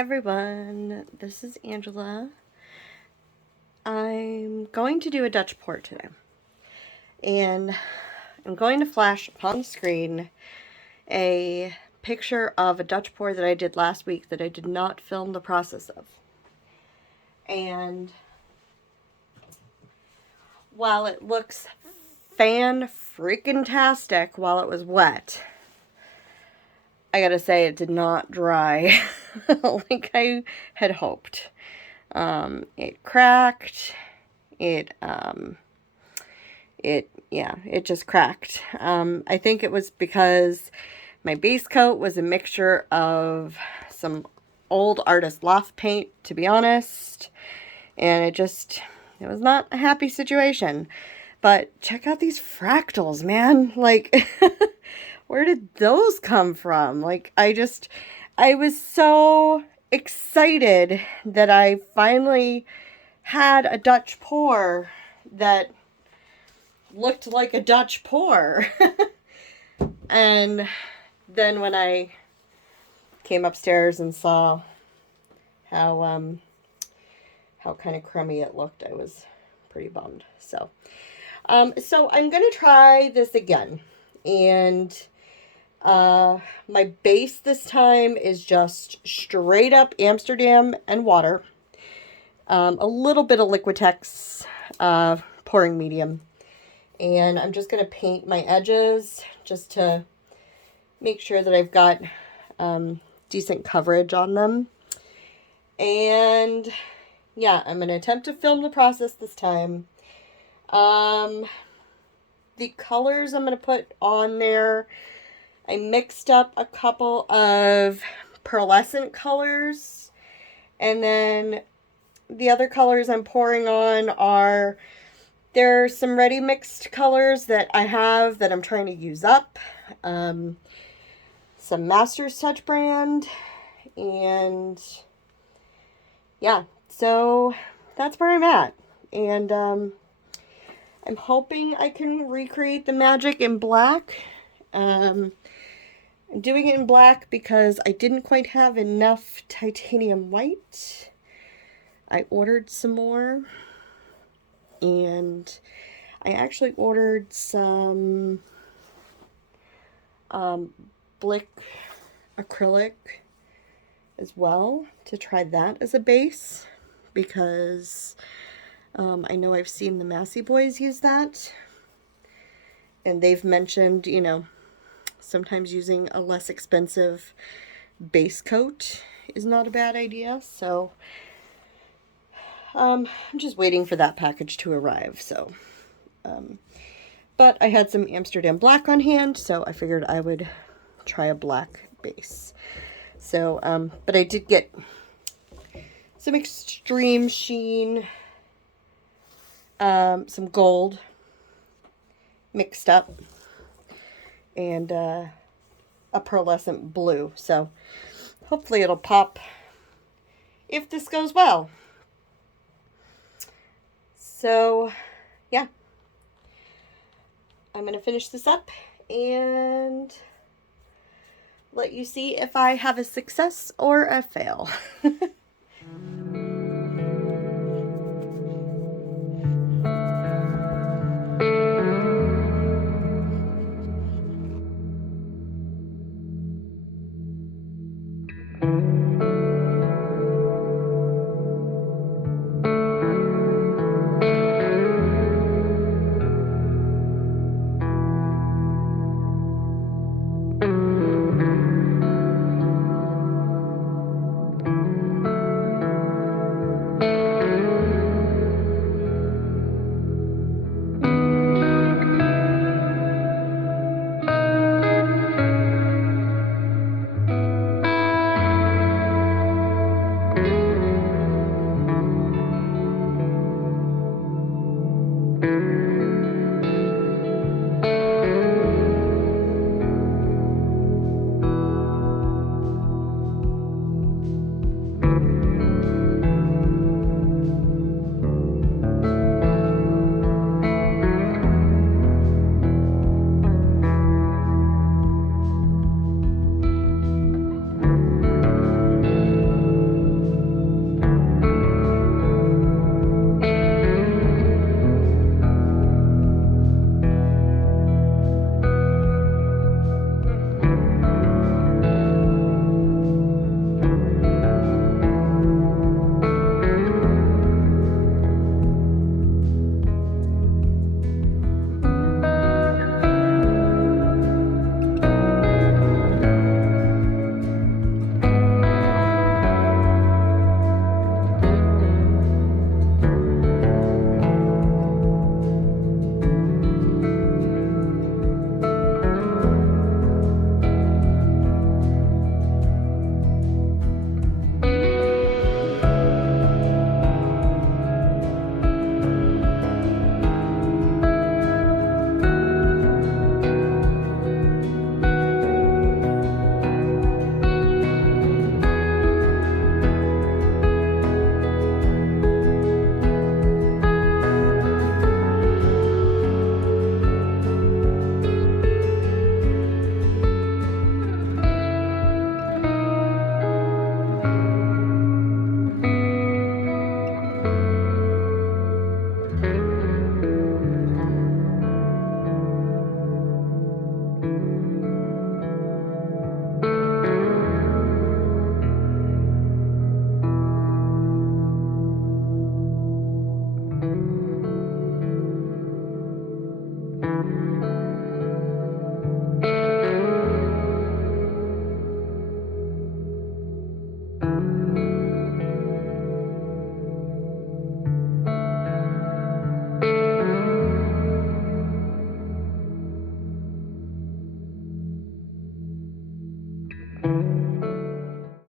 everyone, this is Angela. I'm going to do a Dutch pour today, and I'm going to flash upon the screen a picture of a Dutch pour that I did last week that I did not film the process of. And while it looks fan-freaking-tastic while it was wet, I gotta say it did not dry like I had hoped. It cracked. It just cracked. I think it was because my base coat was a mixture of some old artist loft paint, to be honest, and it was not a happy situation. But check out these fractals, man. Like, where did those come from? Like, I was so excited that I finally had a Dutch pour that looked like a Dutch pour. And then when I came upstairs and saw how kind of crummy it looked, I was pretty bummed. So I'm going to try this again. And my base this time is just straight up Amsterdam and water. A little bit of Liquitex pouring medium. And I'm just going to paint my edges just to make sure that I've got decent coverage on them. And yeah, I'm going to attempt to film the process this time. The colors I'm going to put on there, I mixed up a couple of pearlescent colors, and then the other colors I'm pouring on there's some ready mixed colors that I have that I'm trying to use up. Some Master's Touch brand, and yeah, so that's where I'm at. And I'm hoping I can recreate the magic in black. I'm doing it in black because I didn't quite have enough titanium white. I ordered some more, and I actually ordered some Blick acrylic as well to try that as a base, because I know I've seen the Massey boys use that, and they've mentioned, sometimes using a less expensive base coat is not a bad idea. So I'm just waiting for that package to arrive. So but I had some Amsterdam black on hand, so I figured I would try a black base. So but I did get some extreme sheen, some gold mixed up, and a pearlescent blue. So hopefully it'll pop if this goes well. So yeah, I'm going to finish this up and let you see if I have a success or a fail.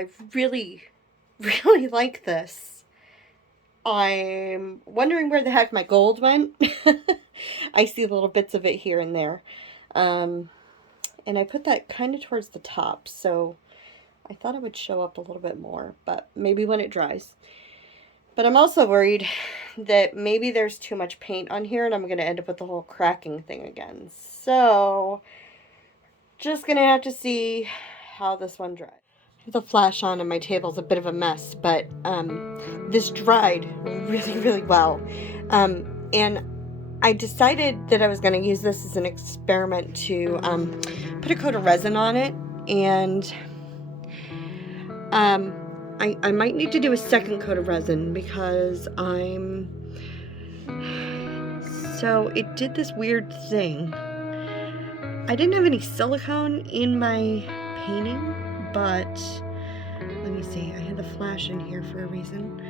I really, really like this. I'm wondering where the heck my gold went. I see little bits of it here and there. And I put that kind of towards the top, so I thought it would show up a little bit more, but maybe when it dries. But I'm also worried that maybe there's too much paint on here and I'm going to end up with the whole cracking thing again. So, just going to have to see how this one dries. I have the flash on and my table's a bit of a mess, but this dried really, really well. And I decided that I was going to use this as an experiment to put a coat of resin on it, and I might need to do a second coat of resin because so it did this weird thing. I didn't have any silicone in my painting, but let me see, I had the flash in here for a reason.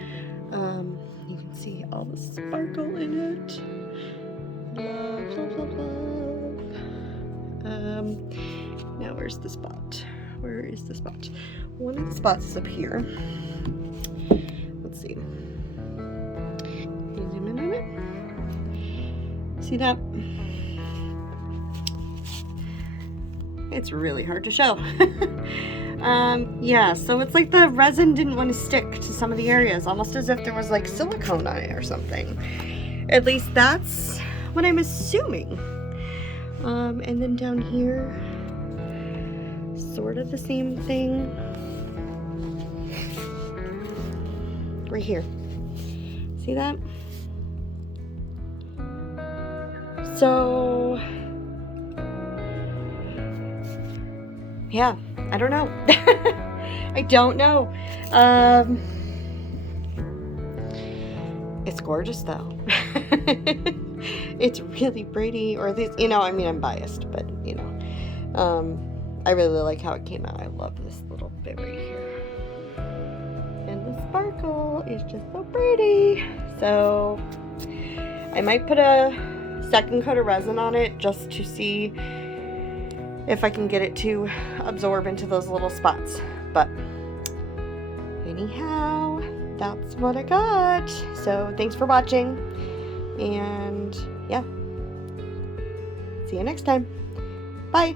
You can see all the sparkle in it. Love, love, love, love. Now where's the spot? Where is the spot? One of the spots is up here. Let's see. Zoom in on it. See that? It's really hard to show. Yeah, so it's like the resin didn't want to stick to some of the areas, almost as if there was like silicone on it or something. At least that's what I'm assuming. And then down here, sort of the same thing. Right here. See that? So, yeah, I don't know. I don't know. It's gorgeous though. It's really pretty, or at least, you know, I mean, I'm biased, but you know, I really like how it came out. I love this little bit right here. And the sparkle is just so pretty. So I might put a second coat of resin on it just to see if I can get it to absorb into those little spots. But anyhow, that's what I got. So thanks for watching. And yeah, see you next time. Bye.